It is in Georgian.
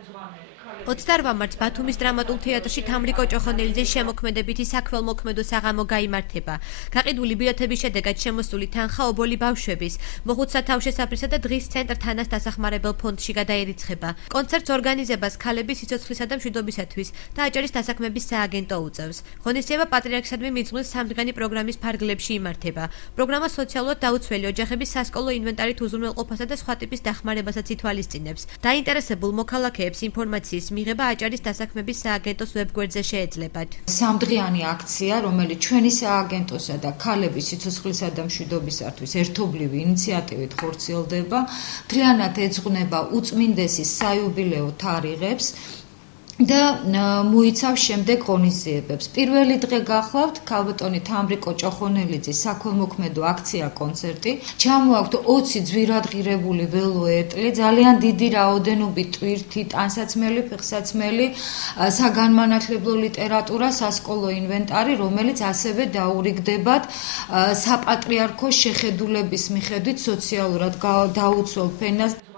28 მარტს ბათუმის დრამატულ თეატრში თამრიკო ჭოხონელიძის შემოქმედებითი საქველმოქმედო საღამო გაიმართება. გაყიდული ბილეთების შედეგად შემოსული თანხა ობოლი ბავშვების, მოხუცთა თავშესაფრისა და დღის ცენტრ თანას დასახმარებელ ფონდში გადაერიცხება. კონცერტს ორგანიზებას ქალების სიცოცხლისა და მშვიდობისათვის და აჭარის დასაქმების სააგენტო უწევს. ღონისძიება პატრიარქისადმი მიძღვნილ სამდღიანი პროგრამის ფარგლებში იმართება. პროგრამა სოციალურად დაუცველი ოჯახების სასკოლო ინვენტარით უზრუნველყოფასა და სხვა ტიპის დახმარებასაც ითვალისწინებს. დაინტერესებულ მოქალაქეებს ინფორმაციის მიღება აჭარის დასაქმების სააგენტოს ვებგვერდზე შეეძლებათ. სამდღიანი აქცია, რომელიც ჩვენი სააგენტოსა და ქალების სიცოცხლისა და მშვიდობისათვის ერთობლივი ინიციატივით ხორციელდება, მთლიანად ეძღვნება უწმინდესის საიუბილეო თარიღებს და მოიცავს შემდეგ ღონისძიებებს. პირველი დღე გახლავთ ქალბატონი თამრიკო ჭოხონელიძის საქველმოქმედო აქცია კონცერტი. ჩამოაქვთ 20 ძვირადღირებული ველო ეტლი, ძალიან დიდი რაოდენობით ტვირთი, ტანსაცმელი, ფეხსაცმელი, საგანმანათლებლო ლიტერატურა, სასკოლო ინვენტარი, რომელიც ასევე დაურიგდებათ საპატრიარქოს შეხედულების მიხედვით სოციალურად დაუცველ ფენას.